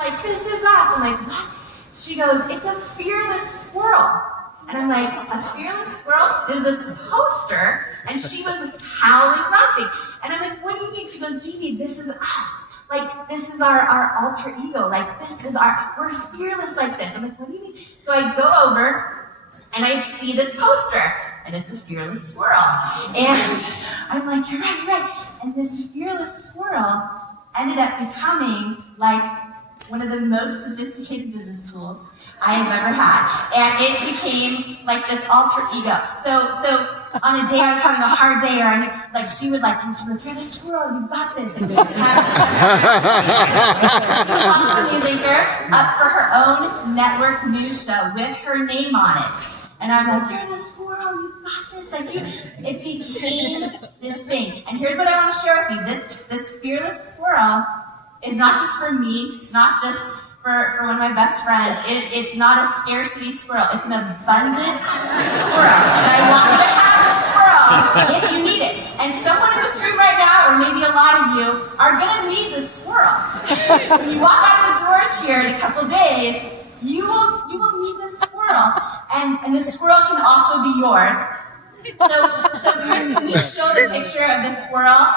like, this is us. I'm like, what? She goes, it's a fearless squirrel. And I'm like, a fearless squirrel? There's this poster, and she was howling laughing. And I'm like, what do you mean? She goes, Jeannie, this is us. Like, this is our alter ego. Like, we're fearless like this. I'm like, what do you mean? So I go over, and I see this poster, and it's a fearless squirrel. And I'm like, you're right. And this fearless squirrel ended up becoming, like, one of the most sophisticated business tools I have ever had. And it became like this alter ego. So on a day I was having a hard day, or she would like, you're the squirrel, you got this. And text. She was also a news anchor up for her own network news show with her name on it. And I'm like, you're the squirrel, you got this. Like, it became this thing. And here's what I want to share with you. This fearless squirrel is not just for me. It's not just for one of my best friends. It's not a scarcity squirrel. It's an abundant squirrel. And I want you to have the squirrel if you need it. And someone in this room right now, or maybe a lot of you, are going to need the squirrel. When you walk out of the doors here in a couple days, you will need the squirrel. And the squirrel can also be yours. So Chris, can you show the picture of the squirrel?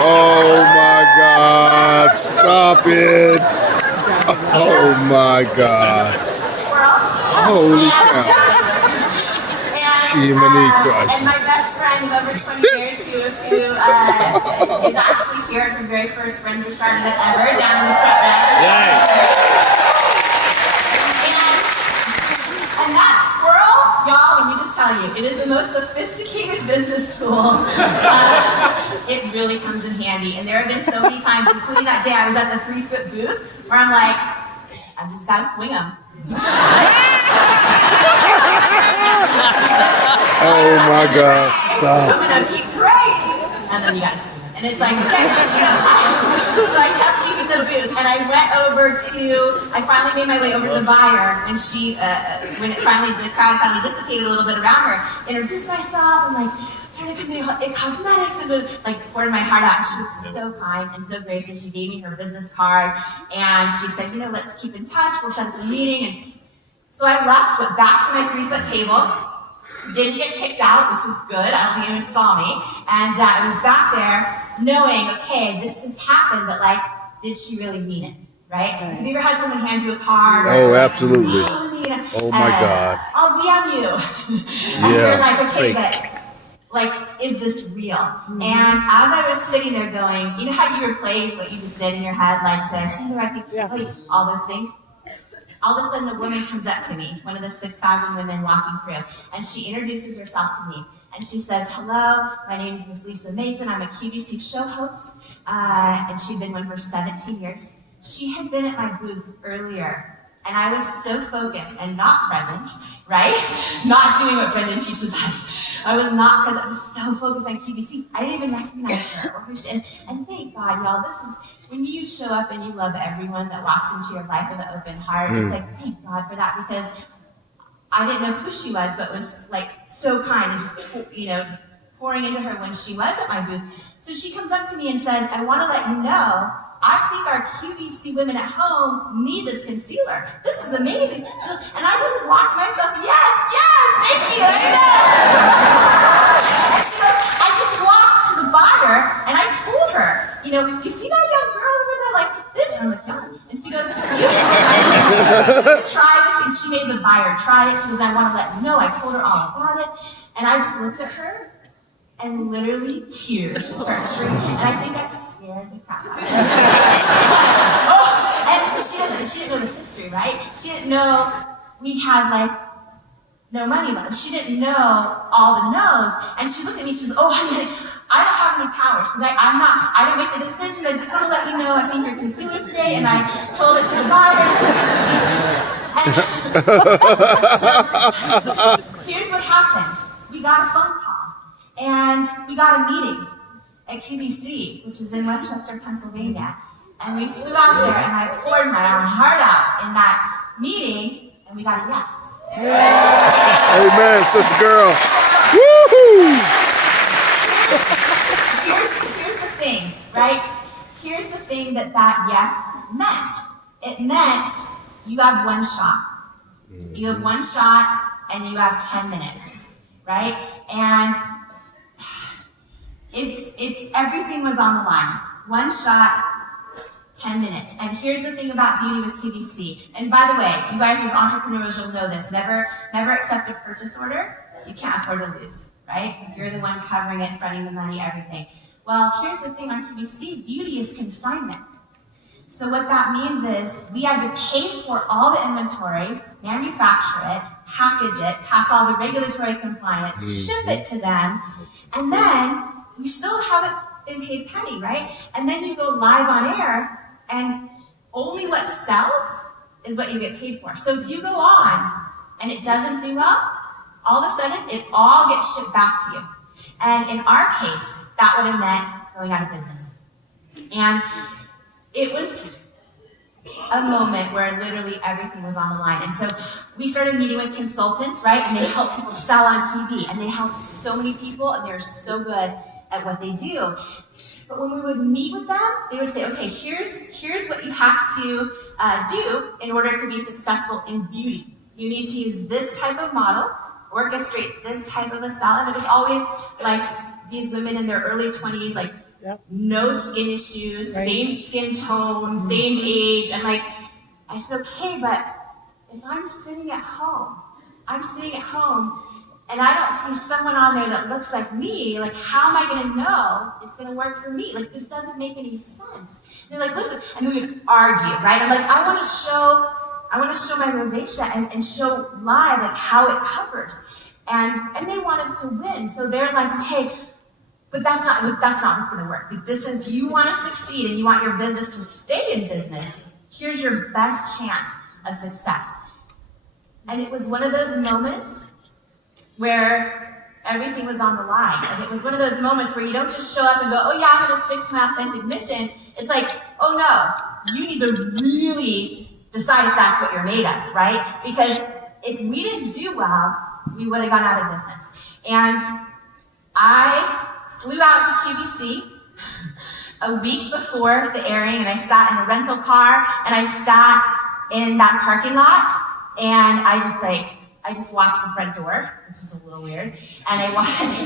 Oh my God, stop it. Oh my God. Holy cow. And my best friend of over 20 years who is actually here at the very first Brenda Sharp event ever, down in the front row. And that squirrel, y'all, let me just tell you, it is the most sophisticated business tool. It really comes in handy. And there have been so many times, including that day I was at the 3-foot booth, where I'm like, I've just got to swing them. Oh my God, stop. I'm going to keep praying. And then you got to swing them. And it's like, okay. So I kept leaving the booth, and I finally made my way over to the buyer, and she, when the crowd finally dissipated a little bit around her, introduced myself. I'm like, started to make cosmetics, and poured my heart out. And she was so kind and so gracious. She gave me her business card, and she said, let's keep in touch. We'll set up a meeting. And so I left, went back to my 3-foot table, didn't get kicked out, which was good. I don't think anyone saw me. And I was back there knowing, okay, this just happened, but did she really mean it? Right? Have you ever had someone hand you a card? Oh, absolutely. Oh my God. I'll DM you. And you're like, okay, but is this real? And as I was sitting there going, you know how you replay what you just did in your head, did I say the right thing? All those things. All of a sudden, a woman comes up to me, one of the 6,000 women walking through, and she introduces herself to me. And she says, hello, my name is Miss Lisa Mason. I'm a QVC show host, and she'd been one for 17 years. She had been at my booth earlier, and I was so focused and not present, right? Not doing what Brendan teaches us. I was not present. I was so focused on QVC. I didn't even recognize her. And thank God, y'all, this is... When you show up and you love everyone that walks into your life with an open heart, it's like, thank God for that, because I didn't know who she was, but was so kind and just, pouring into her when she was at my booth. So she comes up to me and says, I want to let you know, I think our QVC women at home need this concealer. This is amazing. She goes, and I just walked myself, yes, thank you, and she goes, I just walked to the buyer and I told her, you see that young girl over there like this? And I'm like, yeah. And she goes, try this. And she made the buyer try it. She goes, I want to let you know. I told her all about it. And I just looked at her, and literally tears just started streaming. And I think I scared the crap out of her. And she didn't know the history, right? She didn't know we had no money left. She didn't know all the no's. And she looked at me, she goes, oh, honey, I don't have any power. She's like, I don't make the decisions. I just want to let you know I think your concealer's great. And I told it to the buyer. And so here's what happened. We got a phone call. And we got a meeting at QVC, which is in Westchester, Pennsylvania. And we flew out there, and I poured my heart out in that meeting, and we got a yes. Amen, sister girl. Woohoo! right? Here's the thing that yes meant. It meant you have one shot. You have one shot and you have 10 minutes, right? And it's everything was on the line. One shot, 10 minutes. And here's the thing about beauty with QVC. And by the way, you guys as entrepreneurs will know this. Never accept a purchase order. You can't afford to lose, right? If you're the one covering it, fronting the money, everything. Well, here's the thing on QVC. Beauty is consignment. So what that means is we had to pay for all the inventory, manufacture it, package it, pass all the regulatory compliance, ship it to them, and then we still haven't been paid a penny, right? And then you go live on air, and only what sells is what you get paid for. So if you go on and it doesn't do well, all of a sudden it all gets shipped back to you. And in our case, that would have meant going out of business. And it was a moment where literally everything was on the line. And so we started meeting with consultants, right? And they help people sell on TV. And they help so many people, and they're so good at what they do. But when we would meet with them, they would say, okay, here's what you have to do in order to be successful in beauty. You need to use this type of model, orchestrate this type of a salad. It was always like these women in their early 20s, like no skin issues, same skin tone, same age. And I said, okay, but if I'm sitting at home and I don't see someone on there that looks like me, like how am I going to know it's going to work for me? Like this doesn't make any sense. And they're like, listen, and we would argue, right? I'm like, I want to show my rosacea and show live like how it covers. And they want us to win. So they're like, hey, but that's not what's going to work. Like this, if you want to succeed and you want your business to stay in business, here's your best chance of success. And it was one of those moments where everything was on the line. And it was one of those moments where you don't just show up and go, oh yeah, I'm going to stick to my authentic mission. It's like, oh no, you need to really decide if that's what you're made of, right? Because if we didn't do well, we would have gone out of business. And I flew out to QVC a week before the airing, and I sat in a rental car, and I sat in that parking lot, and I just watched the front door, which is a little weird, and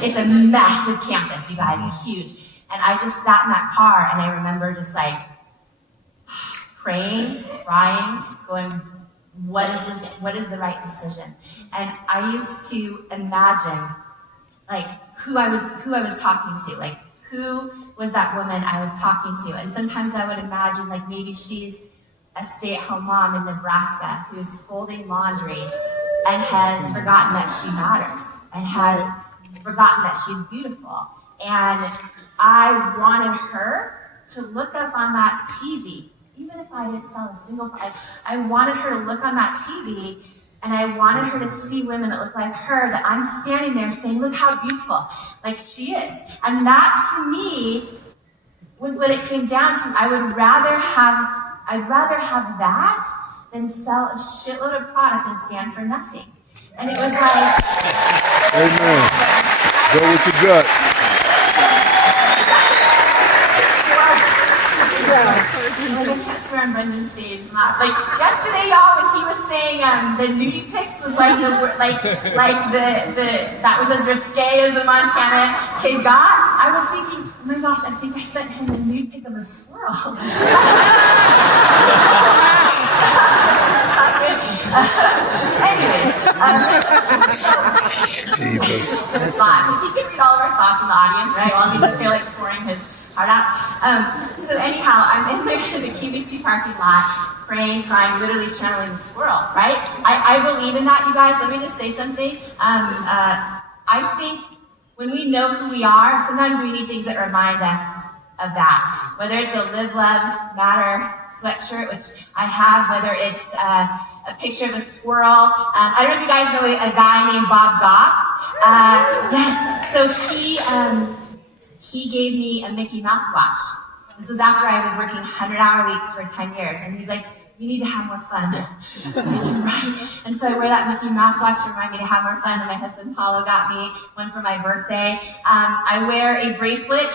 it's a massive campus, you guys, huge, and I just sat in that car, and I remember just like praying, crying, going, what is this? What is the right decision? And I used to imagine like who I was talking to, like who was that woman I was talking to. And sometimes I would imagine like maybe she's a stay-at-home mom in Nebraska who's folding laundry and has forgotten that she matters and has forgotten that she's beautiful. And I wanted her to look up on that TV, even if I didn't sell a single product. I wanted her to look on that TV, and I wanted her to see women that look like her, that I'm standing there saying, look how beautiful, like she is. And that to me was what it came down to. I'd rather have that than sell a shitload of product and stand for nothing. And it was like, amen. Go with your gut. Like I can't swear on Brendan's stage. Not like yesterday, y'all, when he was saying the nudie pics was like that was as risque as a Montana kid got. I was thinking, oh my gosh, I think I sent him a nude pic of a squirrel. Anyways, Jesus. His thoughts. If he could read all of our thoughts in the audience, right? While he's up there like pouring his heart out. So anyhow, I'm in the QVC parking lot, praying, crying, literally channeling the squirrel, right? I believe in that, you guys. Let me just say something. I think when we know who we are, sometimes we need things that remind us of that. Whether it's a Live, Love, Matter sweatshirt, which I have, whether it's a picture of a squirrel. I don't know if you guys know a guy named Bob Goff. Yes, so he gave me a Mickey Mouse watch. This was after I was working 100-hour weeks for 10 years. And he's like, you need to have more fun. I'm thinking, right? And so I wear that Mickey Mouse watch to remind me to have more fun. And my husband Paulo got me one for my birthday. I wear a bracelet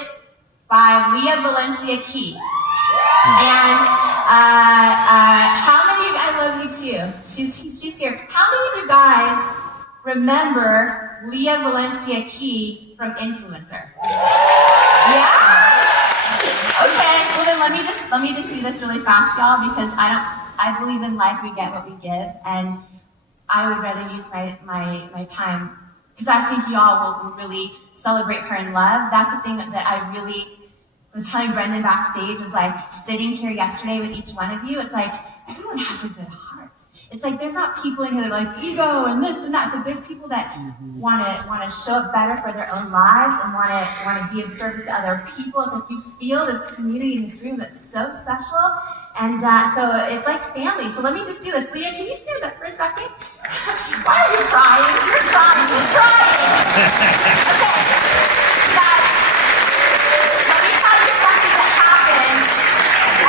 by Leah Valencia Key. And how many of you, I love you too. She's here. How many of you guys remember Leah Valencia Key from Influencer? Yeah? Okay, well then let me just do this really fast, y'all, because I believe in life we get what we give, and I would rather use my time, because I think y'all will really celebrate her in love. That's the thing that I really was telling Brendan backstage, is like sitting here yesterday with each one of you, it's like everyone has a good heart. It's like there's not people in here that are like ego and this and that. It's like there's people that want to show up better for their own lives and want to be of service to other people. It's like you feel this community in this room that's so special, and so it's like family. So let me just do this. Leah, can you stand up for a second? Why are you crying? You're crying. She's crying. Okay, guys, let me tell you something that happened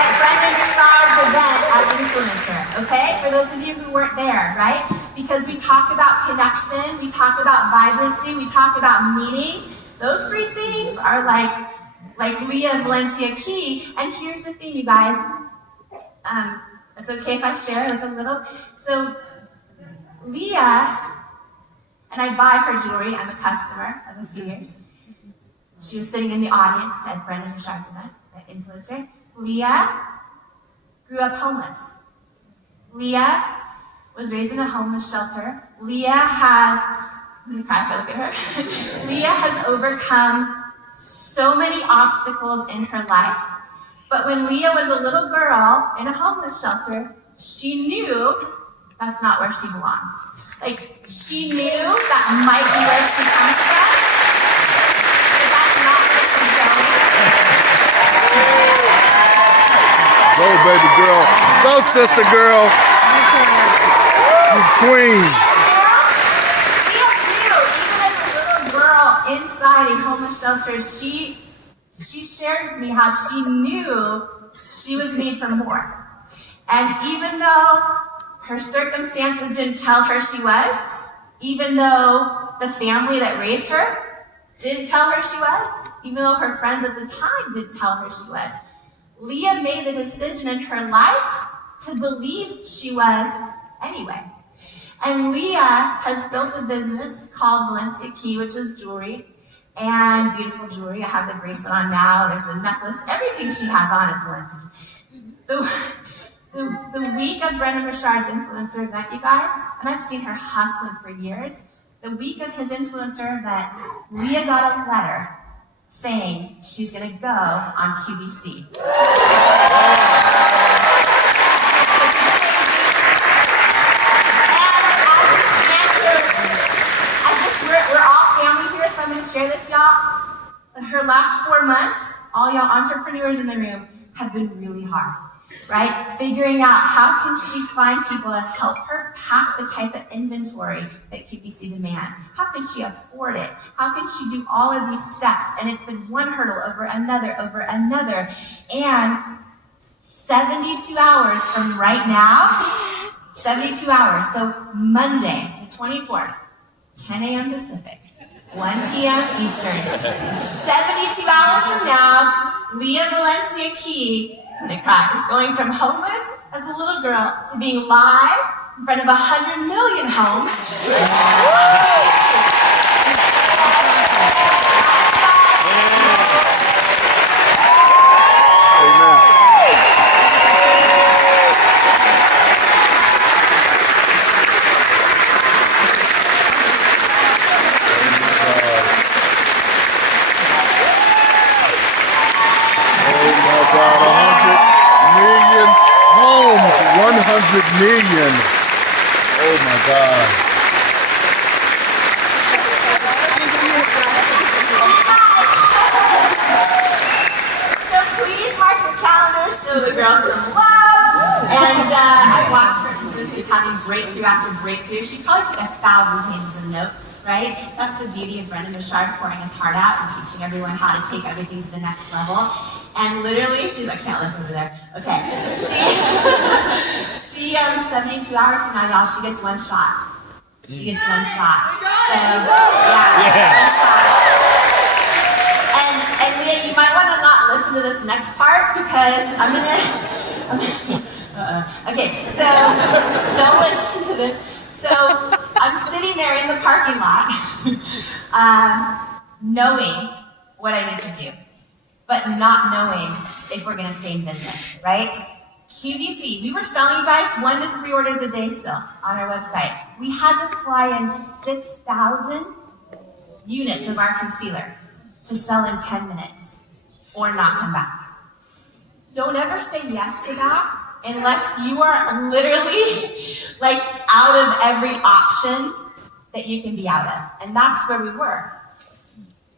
at Brendan Bouchard's event at Influencer, okay? For those of you who weren't there, right? Because we talk about connection, we talk about vibrancy, we talk about meaning. Those three things are like Leah Valencia Key. And here's the thing, you guys. It's okay if I share like a little. So Leah, and I buy her jewelry. I'm a customer of a few years. She was sitting in the audience at Brendan Bouchard's event at Influencer. Leah grew up homeless. Leah was raised in a homeless shelter. Leah has, I'm gonna cry if I look at her. Leah has overcome so many obstacles in her life. But when Leah was a little girl in a homeless shelter, she knew that's not where she belongs. Like, she knew that might be where she comes from, but that's not where she's going. Go, baby girl. Go, sister girl. You queen. Leah knew, even as a little girl inside a homeless shelter, she shared with me how she knew she was made for more. And even though her circumstances didn't tell her she was, even though the family that raised her didn't tell her she was, even though her friends at the time didn't tell her she was, Leah made the decision in her life to believe she was anyway. And Leah has built a business called Valencia Key, which is jewelry, and beautiful jewelry. I have the bracelet on now, there's the necklace, everything she has on is Valencia. The week of Brendan Bouchard's Influencer event, you guys, and I've seen her hustling for years, the week of his Influencer event, Leah got a letter saying she's going to go on QVC. We're all family here, so I'm going to share this, y'all. In her last 4 months, all y'all entrepreneurs in the room have been really hard, right? Figuring out how can she find people to help her pack the type of inventory that QVC demands. How can she afford it? How can she do all of these steps? And it's been one hurdle over another. And 72 hours from right now, 72 hours. So Monday, the 24th, 10 a.m. Pacific, 1 p.m. Eastern. 72 hours from now, Leah Valencia Key, I'm gonna cry, is going from homeless as a little girl to being live in front of 100 million homes. Million. Oh my God. So please mark your calendars, show the girl some love. And I've watched her because she's having breakthrough after breakthrough. She probably took 1,000 pages of notes, right? That's the beauty of Brendan Bouchard pouring his heart out and teaching everyone how to take everything to the next level. And literally, I can't look over there. Okay. She 72 hours from now, y'all, she gets one shot. She gets one shot. So, yeah, one shot. And Leah, you might want to not listen to this next part because I'm gonna. Okay, so don't listen to this. So I'm sitting there in the parking lot, knowing what I need to do, but not knowing if we're gonna stay in business, right? QVC, we were selling you guys 1 to 3 orders a day still on our website. We had to fly in 6,000 units of our concealer to sell in 10 minutes or not come back. Don't ever say yes to that unless you are literally like out of every option that you can be out of. And that's where we were.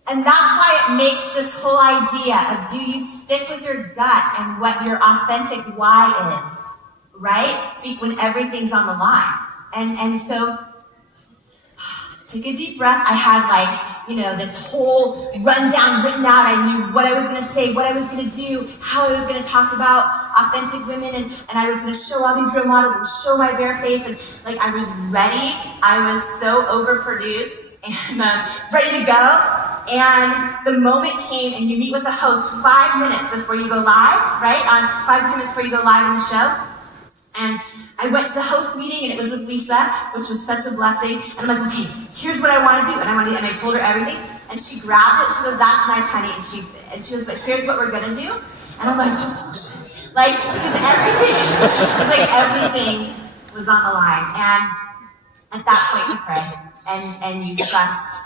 And that's why it makes this whole idea of do you stick with your gut and what your authentic why is, right? When everything's on the line. And so, took a deep breath. I had this whole rundown written out. I knew what I was gonna say, what I was gonna do, how I was gonna talk about authentic women, and I was gonna show all these role models and show my bare face, and I was ready. I was so overproduced and ready to go. And the moment came, and you meet with the host 5 minutes before you go live, right? 5 to 10 minutes before you go live in the show. And I went to the host meeting, and it was with Lisa, which was such a blessing. And I'm like, okay, here's what I want to do. And I told her everything. And she grabbed it. She goes, "That's nice, honey." And she goes, "But here's what we're gonna do." And I'm like, because everything was on the line. And at that point, you pray and you trust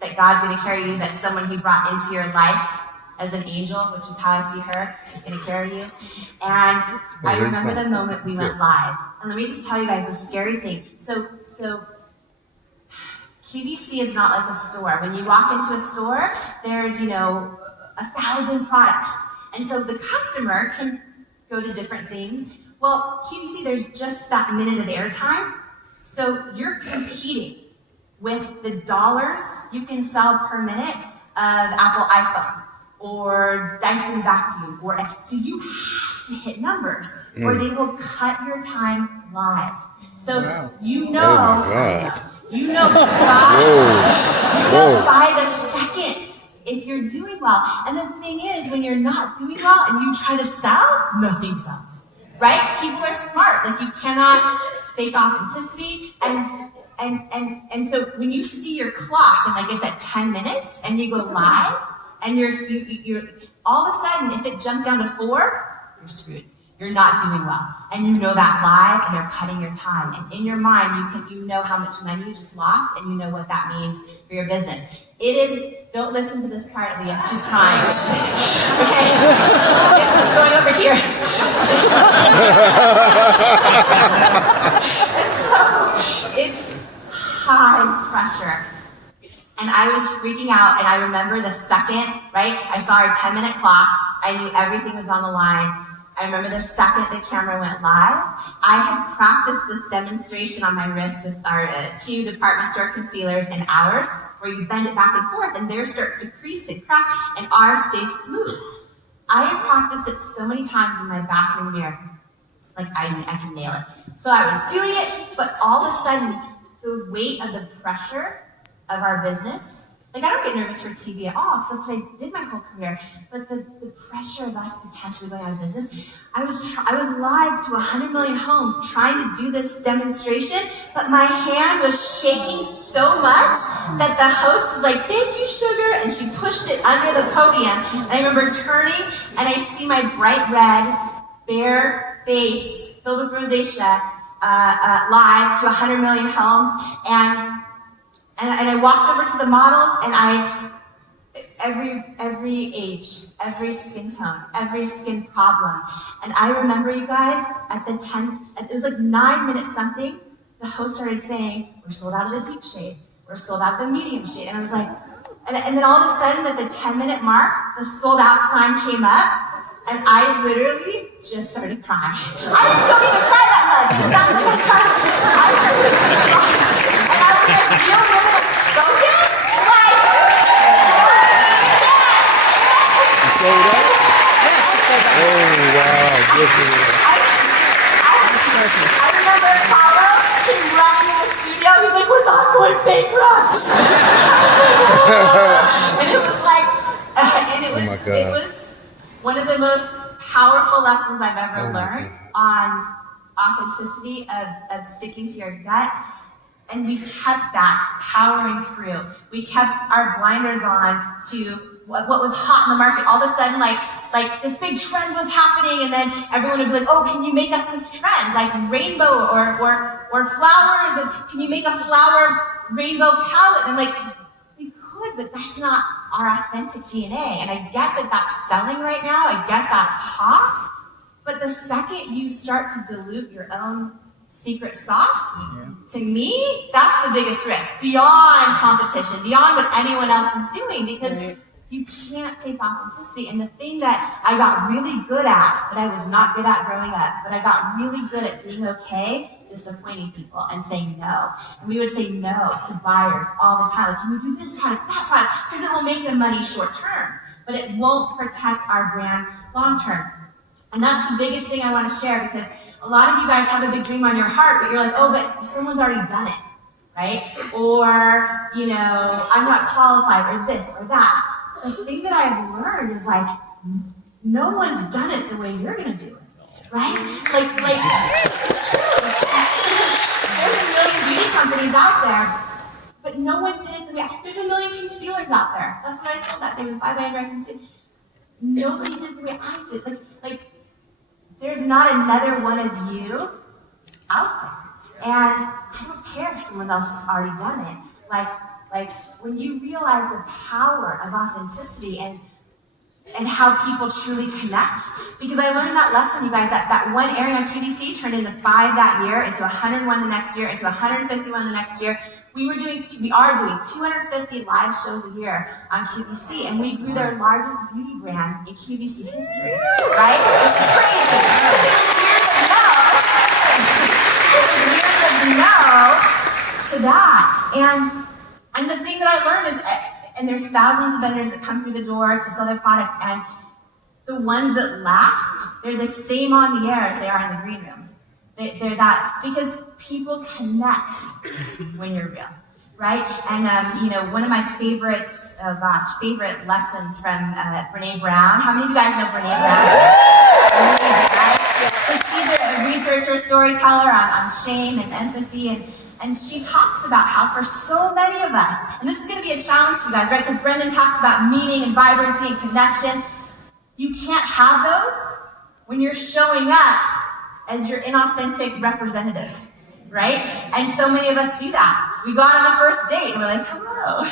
that God's going to carry you, that someone He brought into your life as an angel, which is how I see her, is going to carry you. And I remember the moment we went live. And let me just tell you guys the scary thing. So QVC is not like a store. When you walk into a store, there's 1,000 products. And so the customer can go to different things. Well, QVC, there's just that minute of airtime. So you're competing with the dollars you can sell per minute of Apple iPhone or Dyson vacuum, so you have to hit numbers or they will cut your time live. So by the second if you're doing well. And the thing is, when you're not doing well and you try to sell, nothing sells, right? People are smart. You cannot fake authenticity. And so when you see your clock and it's at 10 minutes and you go live and you're all of a sudden, if it jumps down to 4, you're screwed. You're not doing well. And you know that live and they're cutting your time. And in your mind, you know how much money you just lost and you know what that means for your business. Don't listen to this part, Leah. She's crying. Okay. I'm going over here. And so it's high pressure. And I was freaking out, and I remember the second, right? I saw our 10-minute clock. I knew everything was on the line. I remember the second the camera went live. I had practiced this demonstration on my wrist with our 2 department store concealers and ours, where you bend it back and forth, and theirs starts to crease and crack, and ours stays smooth. I had practiced it so many times in my bathroom mirror. I can nail it. So I was doing it, but all of a sudden, the weight of the pressure of our business, I don't get nervous for TV at all, because that's what I did my whole career. But the pressure of us potentially going out of business, I was live to 100 million homes trying to do this demonstration, but my hand was shaking so much that the host was like, "Thank you, sugar," and she pushed it under the podium. And I remember turning, and I see my bright red, bare face filled with rosacea, live to 100 million homes, and I walked over to the models, and every age, every skin tone, every skin problem. And I remember, you guys, it was 9 minutes something, the host started saying, "We're sold out of the deep shade. We're sold out of the medium shade." And I was like, and then all of a sudden at the 10-minute mark, the sold out sign came up, and I literally just started crying. I don't even cry that much. It sounds like I cried. I started crying. And I was like, "Real women have spoken?" You sold out? Yes, she sold out. Oh, wow. Good for you. I remember Paulo came running in the studio. He's like, "We're not going bankrupt." And it was it was one of the most powerful lessons I've ever learned on authenticity of sticking to your gut. And we kept that powering through. We kept our blinders on to what was hot in the market. All of a sudden, like this big trend was happening, and then everyone would be like, "Oh, can you make us this trend, like rainbow or flowers? And can you make a flower rainbow palette?" And like, we could, but that's not our authentic DNA. And I get that that's selling right now. I get that's hot. But the second you start to dilute your own secret sauce, to me, that's the biggest risk, beyond competition, beyond what anyone else is doing, because you can't take authenticity. And the thing that I got really good at, that I was not good at growing up, but I got really good at being okay disappointing people and saying no. And we would say no to buyers all the time. Like, can we do this product, that product? Because it will make them money short term, but it won't protect our brand long term. And that's the biggest thing I want to share, because a lot of you guys have a big dream on your heart, but you're like, oh, but someone's already done it, right? Or, I'm not qualified, or this or that. The thing that I've learned is like, no one's done it the way you're going to do it, right? Like, it's true. There's a million beauty companies out there, but no one did it the way. There's a million concealers out there. That's what I sold that day, was Bye Bye Andrea Concealer. Nobody did it the way I did. Like, there's not another one of you out there. And I don't care if someone else has already done it. Like when you realize the power of authenticity and how people truly connect. Because I learned that lesson, you guys, that one airing on QVC turned into 5 that year, into 101 the next year, into 151 the next year. We are doing 250 live shows a year on QVC, and we grew their largest beauty brand in QVC history, right? Which is crazy. It was years of no to that. And the thing that I learned is, and there's thousands of vendors that come through the door to sell their products, and the ones that last, they're the same on the air as they are in the green room. They're that, because people connect when you're real, right? And one of my favorite lessons from Brene Brown. How many of you guys know Brene Brown? Amazing, right? So she's a researcher, storyteller on shame and empathy, and she talks about how for so many of us, and this is going to be a challenge to you guys, right? Because Brendan talks about meaning and vibrancy and connection. You can't have those when you're showing up as your inauthentic representative, right? And so many of us do that. We go out on a first date and we're like, hello,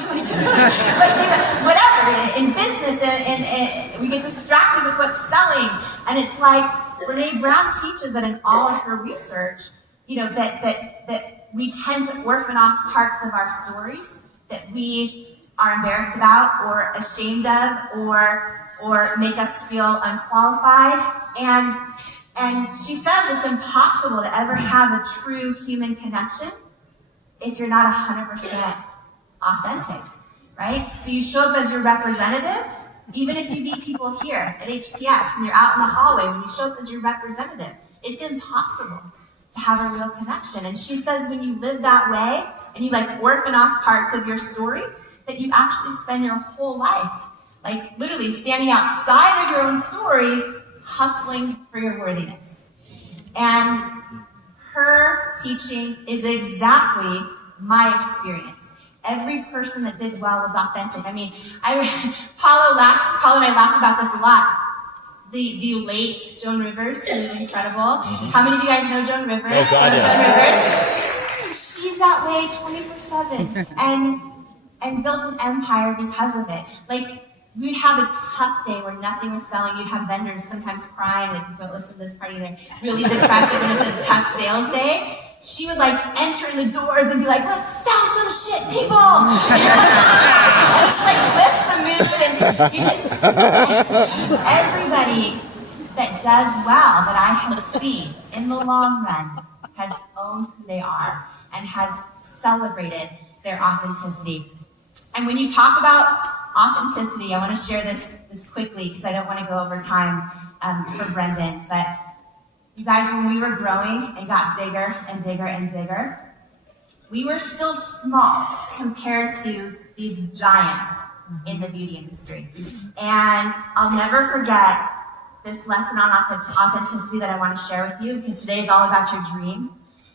whatever, in business, and we get distracted with what's selling. And it's like, Brene Brown teaches that in all of her research, that we tend to orphan off parts of our stories that we are embarrassed about or ashamed of or make us feel unqualified. And she says it's impossible to ever have a true human connection if you're not 100% authentic, right? So you show up as your representative, even if you meet people here at HPX and you're out in the hallway, when you show up as your representative, it's impossible to have a real connection. And she says when you live that way and you orphan off parts of your story, that you actually spend your whole life, literally standing outside of your own story, hustling for your worthiness. And her teaching is exactly my experience. Every person that did well was authentic. I mean, Paula and I laugh about this a lot. The late Joan Rivers, who is incredible. How many of you guys know Joan Rivers? Oh, God, yeah. Joan Rivers. She's that way 24/7 and built an empire because of it. We'd have a tough day where nothing was selling. You'd have vendors sometimes crying, don't listen to this party. They're really depressed because it's a tough sales day. She would enter in the doors and be like, let's sell some shit, people. And it's lifts the mood. And everybody that does well that I have seen in the long run has owned who they are and has celebrated their authenticity. And when you talk about authenticity, I want to share this quickly because I don't want to go over time for Brendan. But you guys, when we were growing and got bigger and bigger and bigger, we were still small compared to these giants in the beauty industry. And I'll never forget this lesson on authenticity that I want to share with you, because today is all about your dream.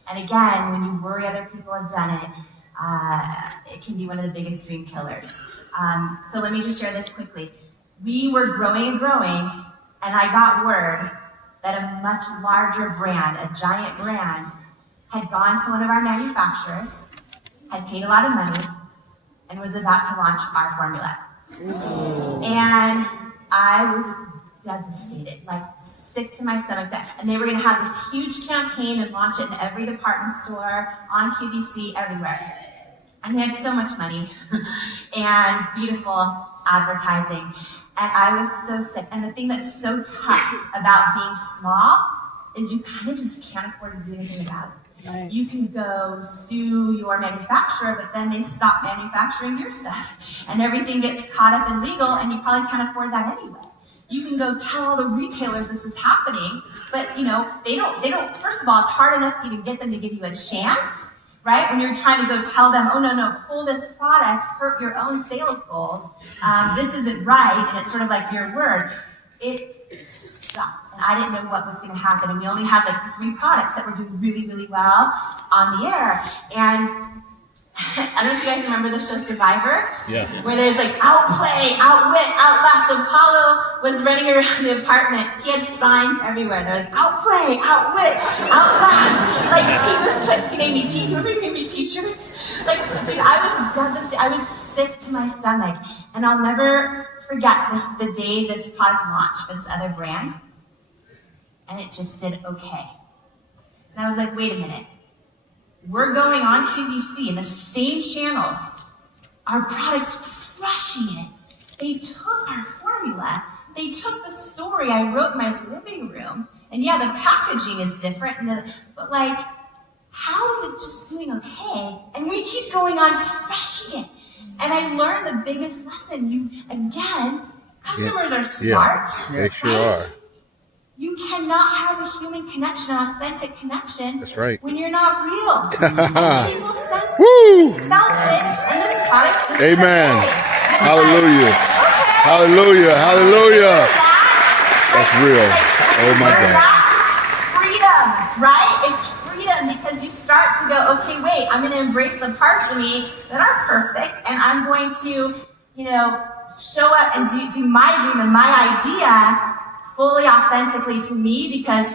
And again, when you worry other people have done it, it can be one of the biggest dream killers. So let me just share this quickly. We were growing and growing, and I got word that a much larger brand, a giant brand, had gone to one of our manufacturers, had paid a lot of money, and was about to launch our formula. And I was devastated, like sick to my stomach. And they were going to have this huge campaign and launch it in every department store, on QVC, everywhere. And they had so much money and beautiful advertising. And I was so sick. And the thing that's so tough about being small is you kind of just can't afford to do anything about it. Right. You can go sue your manufacturer, but then they stop manufacturing your stuff. And everything gets caught up in legal, and you probably can't afford that anyway. You can go tell all the retailers this is happening, but they don't, first of all, it's hard enough to even get them to give you a chance, right? When you're trying to go tell them, oh, no, pull this product, hurt your own sales goals. This isn't right, and it's sort of like your word. It sucked, and I didn't know what was going to happen, and we only had like 3 products that were doing really, really well on the air. And I don't know if you guys remember the show Survivor? Yeah. Where there's like outplay, outwit, outlast. So Paulo was running around the apartment. He had signs everywhere. They're like, outplay, outwit, outlast. Like he made me t-shirts. Like, dude, I was devastated. I was sick to my stomach. And I'll never forget the day this product launched for this other brand. And it just did okay. And I was like, wait a minute. We're going on QVC in the same channels. Our product's crushing it. They took our formula. They took the story I wrote in my living room. And yeah, the packaging is different. But like, how is it just doing okay? And we keep going on crushing it. And I learned the biggest lesson. Customers are smart. Yeah, they sure are. You cannot have a human connection, an authentic connection. That's right. When you're not real. And people sense it, felt it, and this product just Amen. Okay. Hallelujah. Okay. Hallelujah. Hallelujah. That's real. Oh my God. It's freedom, right? It's freedom because you start to go, okay, wait, I'm going to embrace the parts of me that are perfect, and I'm going to, show up and do my dream and my idea fully authentically to me, because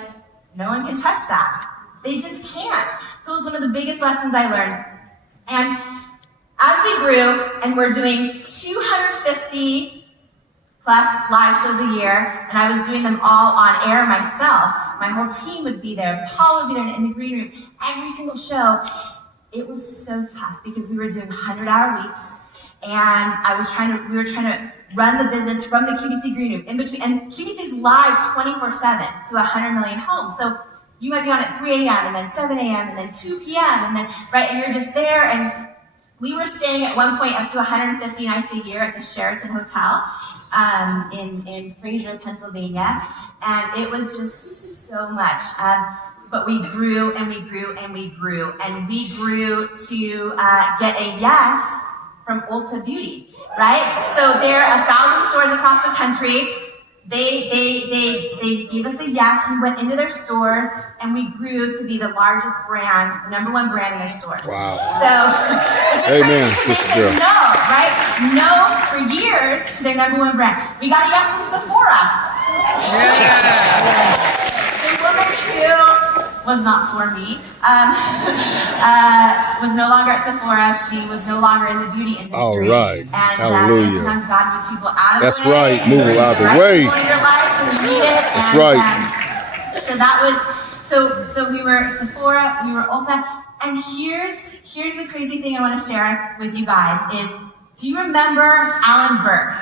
no one can touch that. They just can't. So it was one of the biggest lessons I learned. And as we grew, and we're doing 250 plus live shows a year, and I was doing them all on air myself, my whole team would be there, Paul would be there in the green room, every single show. It was so tough because we were doing 100-hour weeks, and we were trying to run the business from the QVC green room in between, and QVC's live 24/7 to 100 million homes. So you might be on at 3 a.m. and then 7 a.m. and then 2 p.m. and then, right, and you're just there. And we were staying at one point up to 150 nights a year at the Sheraton Hotel in Fraser, Pennsylvania. And it was just so much. But we grew and we grew and we grew. And we grew to get a yes from Ulta Beauty, right? So there are 1,000 stores across the country. They gave us a yes. We went into their stores and we grew to be the largest brand, the #1 brand in their stores. Wow. So it's just Amen, crazy because they said no, right? No for years to their #1 brand. We got a yes from Sephora. Yeah. The woman who was not for me, was no longer at Sephora. She was no longer in the beauty industry. All right. And hallelujah. sometimes God moves people out of That's the way. right. Move them out of the way. In your life when you need it. That's and, right. So that was, so we were Sephora, we were Ulta. And here's the crazy thing I want to share with you guys is, do you remember Alan Burke?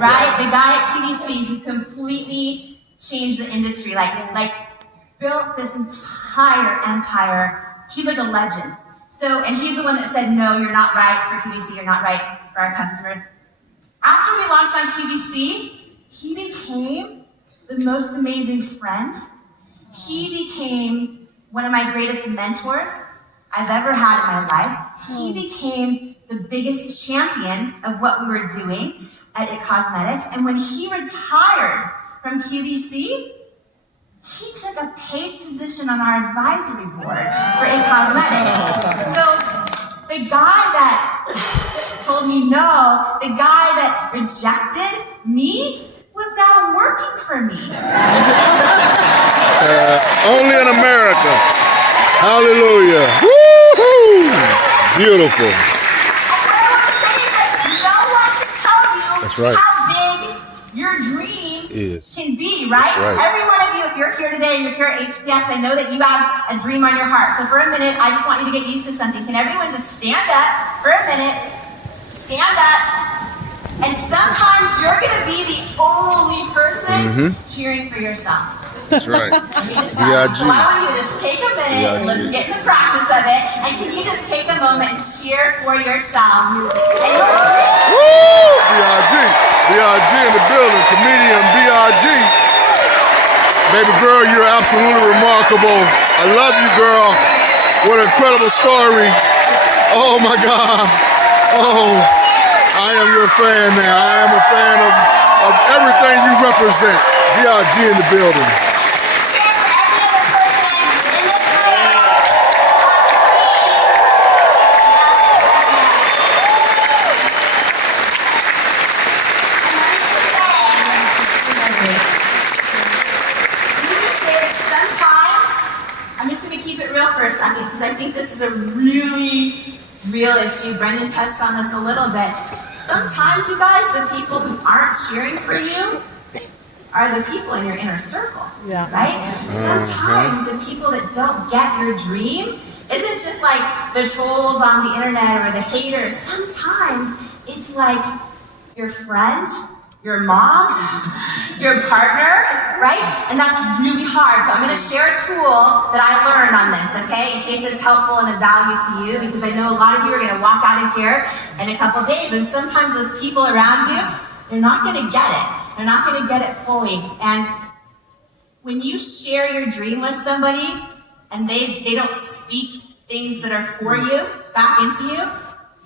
Right? The guy at QVC who completely changed the industry, like built this entire empire. He's like a legend. So, and he's the one that said, no, you're not right for QVC, you're not right for our customers. After we launched on QVC, he became the most amazing friend. He became one of my greatest mentors I've ever had in my life. He became the biggest champion of what we were doing at It Cosmetics. And when he retired from QVC, he took a paid position on our advisory board for It Cosmetics. So the guy that told me no, the guy that rejected me, was now working for me. Only in America. Hallelujah. Woo-hoo! Beautiful. And what I want to say is that no one can tell you That's right. how big your dream can be, right? That's right. Every one of you, if you're here today and you're here at HPX, I know that you have a dream on your heart. So for a minute, I just want you to get used to something. Can everyone just stand up for a minute? Stand up. And sometimes you're going to be the only person cheering for yourself. That's right. So I want you to just take a minute and let's get in the practice of it. And can you just take a moment and cheer for yourself? And Woo! B.I.G. B.I.G. in the building. Comedian B.I.G. Baby girl, you're absolutely remarkable. I love you, girl. What an incredible story. Oh, my God. Oh, I am your fan now. I am a fan of everything you represent. B.I.G. in the building. Because I think this is a really real issue. Brendan touched on this a little bit. Sometimes, you guys, the people who aren't cheering for you are the people in your inner circle, right? Sometimes the people that don't get your dream isn't just like the trolls on the internet or the haters. Sometimes it's like your friend, your mom, your partner, right? And that's really hard. So I'm going to share a tool that I learned on this, okay? In case it's helpful and of value to you, because I know a lot of you are going to walk out of here in a couple days, and sometimes those people around you, they're not going to get it. They're not going to get it fully. And when you share your dream with somebody, and they don't speak things that are for you back into you,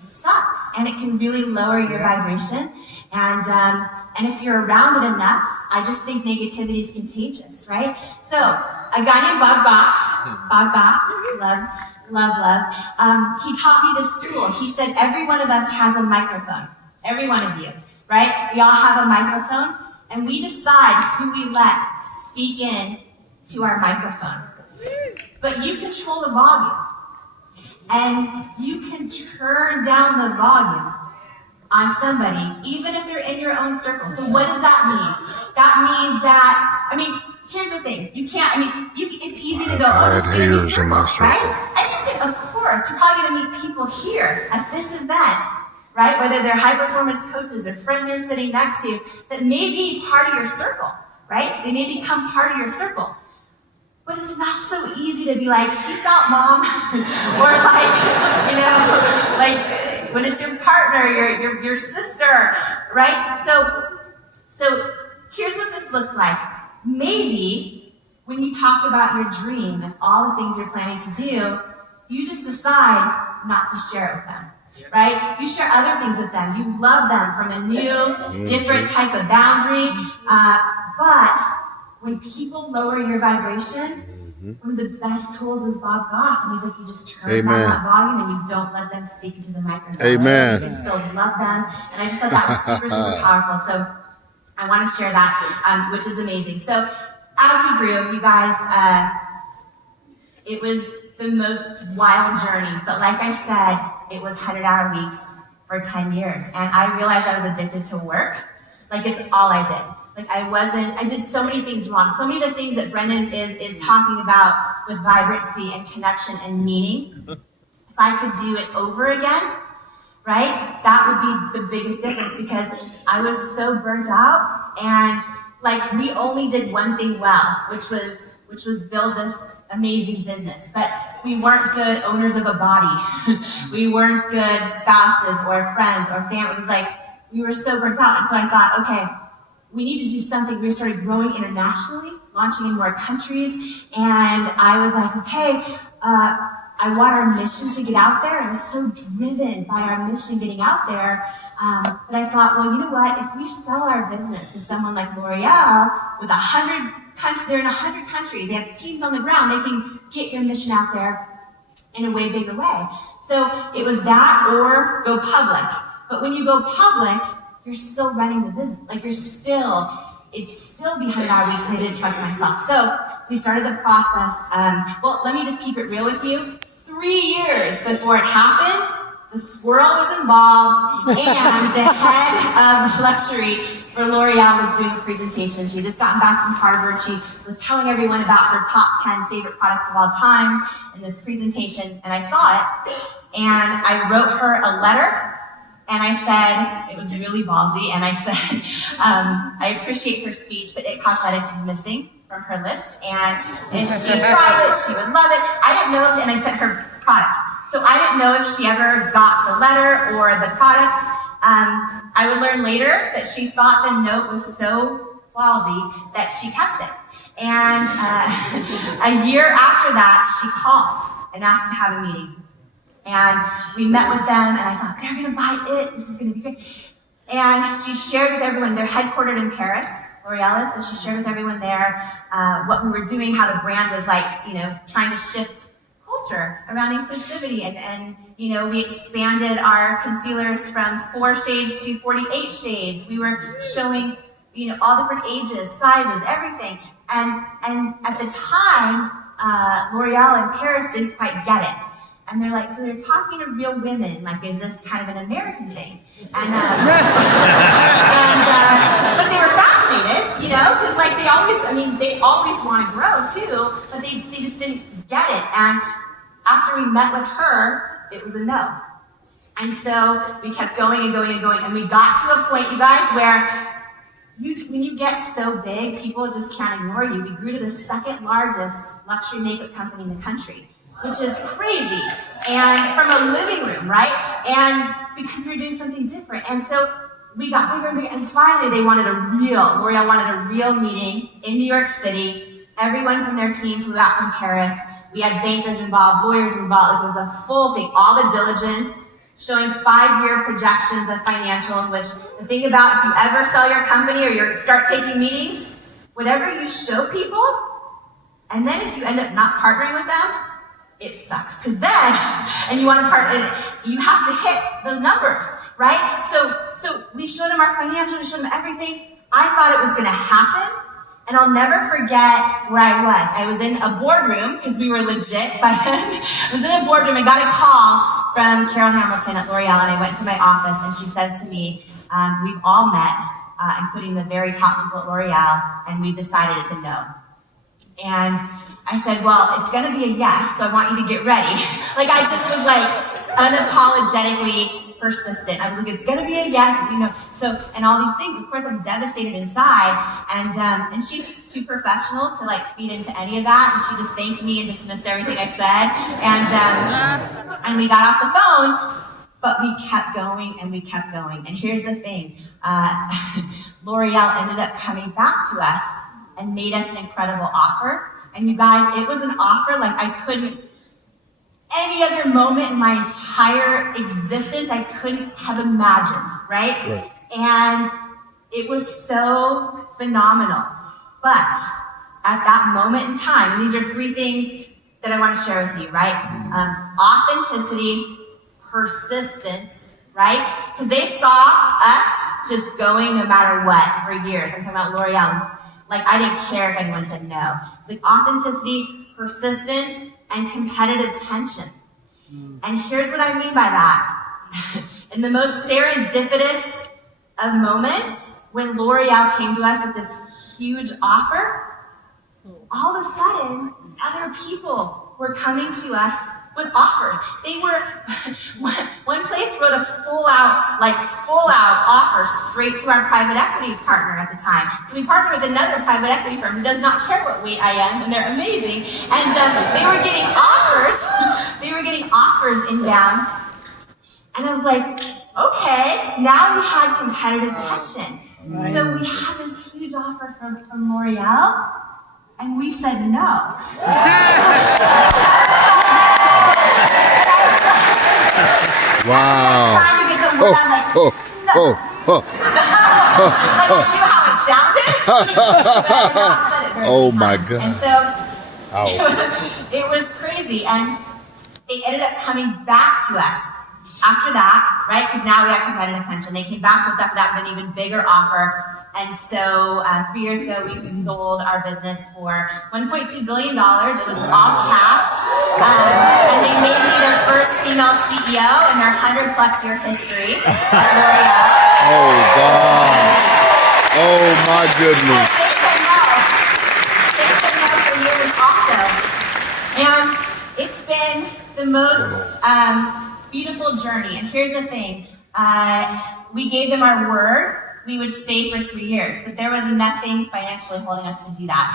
it sucks. And it can really lower your vibration. And if you're around it enough, I just think negativity is contagious, right? So a guy named Bob Goff, love, he taught me this tool. He said, every one of us has a microphone. Every one of you, right? We all have a microphone, and we decide who we let speak in to our microphone. But you control the volume, and you can turn down the volume on somebody, even if they're in your own circle. So what does that mean? That means that, here's the thing. You can't, it's easy to go, oh, just get in your circle, right? And you can, of course, you're probably going to meet people here at this event, right? Whether they're high-performance coaches or friends you're sitting next to that may be part of your circle, right? They may become part of your circle. But it's not so easy to be like, peace out, mom. Or when it's your partner, your sister, right? So here's what this looks like. Maybe when you talk about your dream and all the things you're planning to do, you just decide not to share it with them, right? You share other things with them. You love them from a new, different type of boundary. But when people lower your vibration, one of the best tools is Bob Goff. And he's like, you just turn down that volume and you don't let them speak into the microphone. Amen. You can still love them. And I just thought that was super, super powerful. So I want to share that, which is amazing. So as we grew, you guys, it was the most wild journey. But like I said, it was 100-hour weeks for 10 years. And I realized I was addicted to work. Like, it's all I did. I did so many things wrong. So many of the things that Brendan is talking about with vibrancy and connection and meaning. If I could do it over again, right, that would be the biggest difference, because I was so burnt out, and we only did one thing well, which was build this amazing business. But we weren't good owners of a body. We weren't good spouses or friends or family. It was we were so burnt out. And so I thought, okay, we need to do something. We started growing internationally, launching in more countries. And I was like, okay, I want our mission to get out there. I was so driven by our mission getting out there. But I thought, well, you know what? If we sell our business to someone like L'Oreal with 100 countries, they're in 100 countries, they have teams on the ground, they can get your mission out there in a way bigger way. So it was that or go public. But when you go public, you're still running the business. Like it's still behind our reach, and I didn't trust myself. So we started the process. Well, let me just keep it real with you. 3 years before it happened, the squirrel was involved, and the head of luxury for L'Oreal was doing a presentation. She had just gotten back from Harvard. She was telling everyone about her top 10 favorite products of all times in this presentation, and I saw it, and I wrote her a letter, and I said, it was really ballsy, and I said, I appreciate her speech, but It Cosmetics is missing from her list, and she tried it, she would love it. I didn't know if, and I sent her products. So I didn't know if she ever got the letter or the products. I would learn later that she thought the note was so ballsy that she kept it. And a year after that, she called and asked to have a meeting. And we met with them, and I thought, they're going to buy it. This is going to be great. And she shared with everyone, they're headquartered in Paris, L'Oreal is, so she shared with everyone there what we were doing, how the brand was like, trying to shift culture around inclusivity, and we expanded our concealers from 4 shades to 48 shades. We were showing all different ages, sizes, everything, and at the time L'Oreal in Paris didn't quite get it, and they're like, so they're talking to real women, like, is this kind of an American thing? And but they were fascinated, because like they always want to grow too, but they just didn't get it. And after we met with her, it was a no. And so we kept going and going and going, and we got to a point, you guys, where when you get so big, people just can't ignore you. We grew to the second largest luxury makeup company in the country, which is crazy. And from a living room, right? And because we were doing something different. And so we got bigger and bigger, and finally L'Oreal wanted a real meeting in New York City. Everyone from their team flew out from Paris. We had bankers involved, lawyers involved. It was a full thing, all the diligence, showing 5-year projections of financials, which the thing about if you ever sell your company or you start taking meetings, whatever you show people, and then if you end up not partnering with them, it sucks. Because then, and you want to partner, you have to hit those numbers, right? So we showed them our financials, we showed them everything. I thought it was going to happen. And I'll never forget where I was. I was in a boardroom, because we were legit by then. I was in a boardroom and got a call from Carol Hamilton at L'Oreal, and I went to my office, and she says to me, we've all met, including the very top people at L'Oreal, and we've decided it's a no. And I said, well, it's going to be a yes, so I want you to get ready. Like, I just was like unapologetically persistent. I was like, it's going to be a yes, so, and all these things. Of course, I'm devastated inside, and she's too professional to like feed into any of that, and she just thanked me and dismissed everything I said, and we got off the phone, but we kept going and we kept going. And here's the thing, L'Oreal ended up coming back to us and made us an incredible offer, and you guys, it was an offer like I couldn't, any other moment in my entire existence, I couldn't have imagined, right? And it was so phenomenal. But at that moment in time, and these are 3 things that I want to share with you, right? Authenticity, persistence, right? Because they saw us just going no matter what for years. I'm talking about L'Oreal. Like, I didn't care if anyone said no. It's like authenticity, persistence, and competitive tension. And here's what I mean by that. In the most serendipitous of moments, when L'Oreal came to us with this huge offer, all of a sudden, other people were coming to us with offers. They were, one place wrote a full out offer straight to our private equity partner at the time. So we partnered with another private equity firm who does not care what weight I am, and they're amazing. And they were getting offers. They were getting offers inbound. And I was like, okay, now we had competitive tension. Right. So we had this huge offer from L'Oreal, and we said no. Wow. Trying to get the word out, like, no. Like I knew how it sounded. But I had not said it very Oh many my times. God. And so it was crazy. And they ended up coming back to us after that, right? Because now we have competitive attention. They came back to us after that with an even bigger offer. And so 3 years ago, we sold our business for $1.2 billion. It was all cash. And they made me their first female CEO in their 100-plus year history at L'Oreal. Oh, God. Oh, my goodness. They said no. They said no for years also. And it's been the most beautiful journey. And here's the thing. We gave them our word. We would stay for 3 years, but there was nothing financially holding us to do that.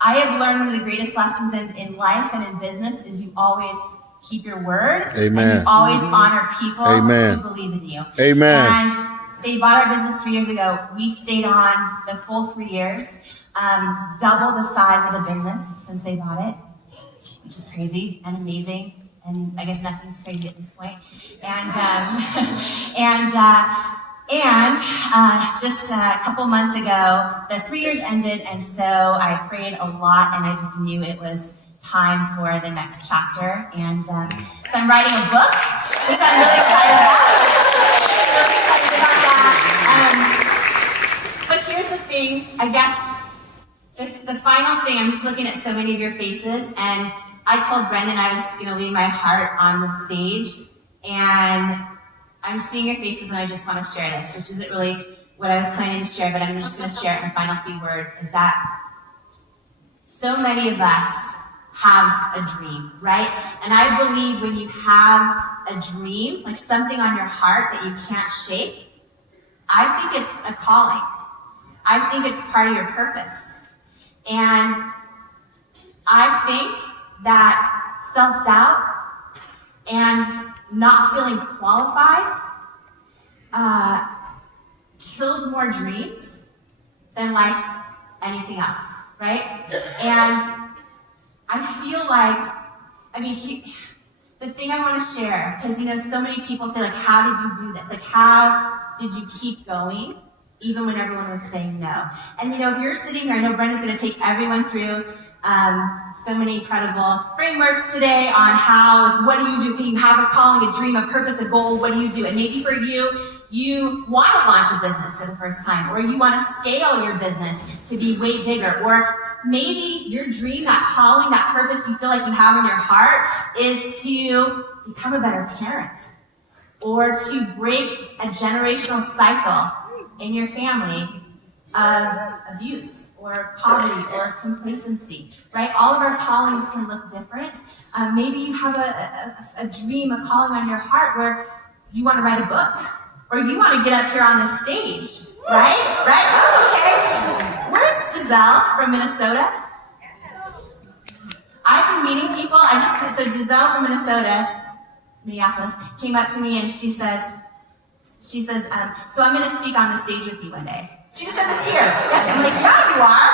I have learned one of the greatest lessons in life and in business is you always keep your word. Amen. And you always honor people Amen. who believe in you. Amen. And they bought our business 3 years ago. We stayed on the full 3 years, double the size of the business since they bought it, which is crazy and amazing. And I guess nothing's crazy at this point. And just a couple months ago, the 3 years ended, and so I prayed a lot, and I just knew it was time for the next chapter. And so I'm writing a book, which I'm really excited about. Really excited about that. But here's the thing, I guess, the final thing, I'm just looking at so many of your faces, and I told Brendan I was going to leave my heart on the stage, and I'm seeing your faces and I just want to share this, which isn't really what I was planning to share, but I'm just going to share it in the final few words, is that so many of us have a dream, right? And I believe when you have a dream, like something on your heart that you can't shake, I think it's a calling. I think it's part of your purpose. And I think that self-doubt and not feeling qualified kills more dreams than like anything else, right? And I feel like, the thing I want to share, because so many people say like, how did you do this? Like, how did you keep going even when everyone was saying no? And if you're sitting here, I know Brendan's going to take everyone through so many incredible frameworks today on how, what do you do? Can you have a calling, a dream, a purpose, a goal? What do you do? And maybe for you, you want to launch a business for the first time, or you want to scale your business to be way bigger, or maybe your dream, that calling, that purpose you feel like you have in your heart is to become a better parent, or to break a generational cycle in your family of abuse or poverty or complacency, right? All of our callings can look different. Maybe you have a dream, a calling on your heart where you want to write a book, or you want to get up here on the stage, right? Right? Oh, okay. Where's Giselle from Minnesota? I've been meeting people. So Giselle from Minneapolis, came up to me and she says, so I'm going to speak on the stage with you one day. She just said this here. Yes, I'm like, yeah, you are.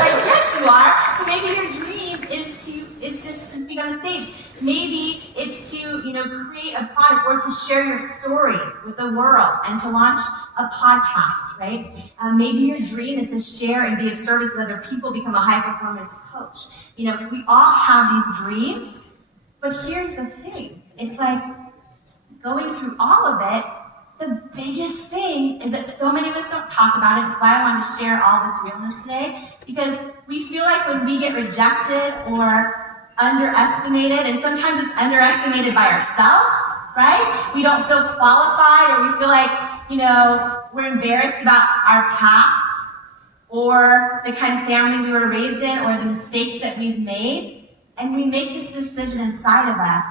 Like, yes, you are. So maybe your dream is just to speak on the stage. Maybe it's to, create a product or to share your story with the world and to launch a podcast, right? Maybe your dream is to share and be of service with other people, become a high-performance coach. We all have these dreams, but here's the thing. It's like going through all of it, the biggest thing is that so many of us don't talk about it. That's why I wanted to share all this realness today, because we feel like when we get rejected or underestimated, and sometimes it's underestimated by ourselves, right? We don't feel qualified, or we feel like, we're embarrassed about our past or the kind of family we were raised in or the mistakes that we've made. And we make this decision inside of us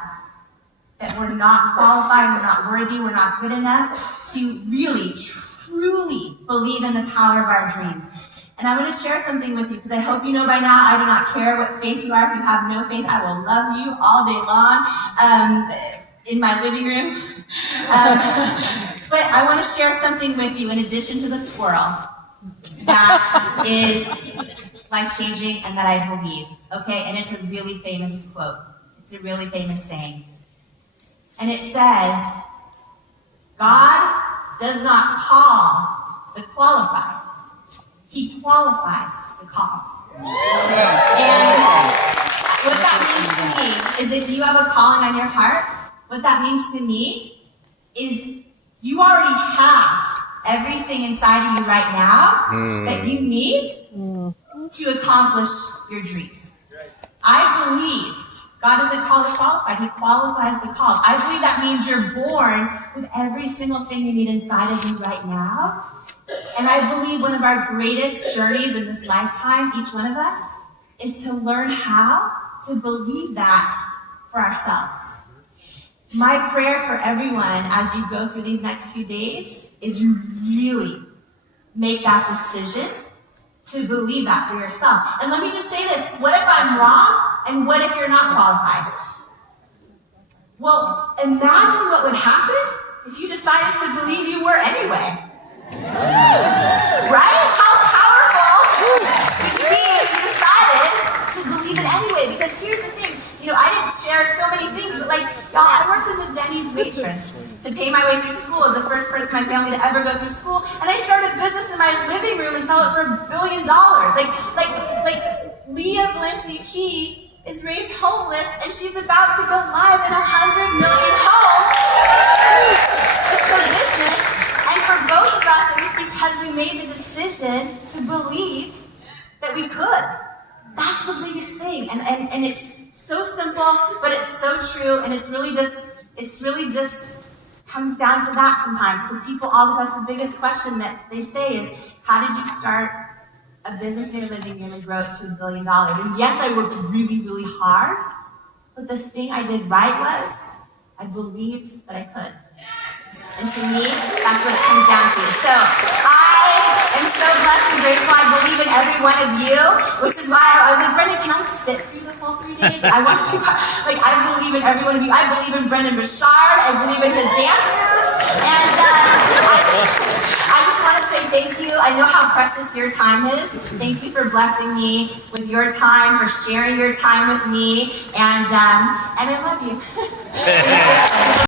that we're not qualified, we're not worthy, we're not good enough to really, truly believe in the power of our dreams. And I want to share something with you, because I hope you know by now, I do not care what faith you are. If you have no faith, I will love you all day long in my living room. But I want to share something with you in addition to the squirrel that is life-changing and that I believe, okay? And it's a really famous quote. It's It's a really famous saying. And it says, God does not call the qualified. He qualifies the called. And what that means to me is if you have a calling on your heart, what that means to me is you already have everything inside of you right now that you need to accomplish your dreams. I believe God doesn't call the qualified, He qualifies the called. I believe that means you're born with every single thing you need inside of you right now. And I believe one of our greatest journeys in this lifetime, each one of us, is to learn how to believe that for ourselves. My prayer for everyone as you go through these next few days is you really make that decision to believe that for yourself. And let me just say this, what if I'm wrong? And what if you're not qualified? Well, imagine what would happen if you decided to believe you were anyway. Right? How powerful would you be if you decided to believe it anyway? Because here's the thing, I didn't share so many things, but y'all, I worked as a Denny's waitress to pay my way through school as the first person in my family to ever go through school, and I started a business in my living room and sell it for $1 billion. Leah Valencia Key is raised homeless, and she's about to go live in 100 million homes for business. And for both of us, it was because we made the decision to believe that we could. That's the biggest thing. And it's so simple, but it's so true. And it's really just comes down to that sometimes. Because all of us, the biggest question that they say is, how did you start a business in your living room and grow it to $1 billion? And yes, I worked really, really hard. But the thing I did right was, I believed that I could. And to me, that's what it comes down to. So I am so blessed and grateful. I believe in every one of you, which is why I was like, Brendan, can I sit through the full 3 days? I want to I believe in every one of you. I believe in Brendan Richard. I believe in his dance moves. And I just want to say thank you. I know how precious your time is. Thank you for blessing me with your time, for sharing your time with me. And I love you.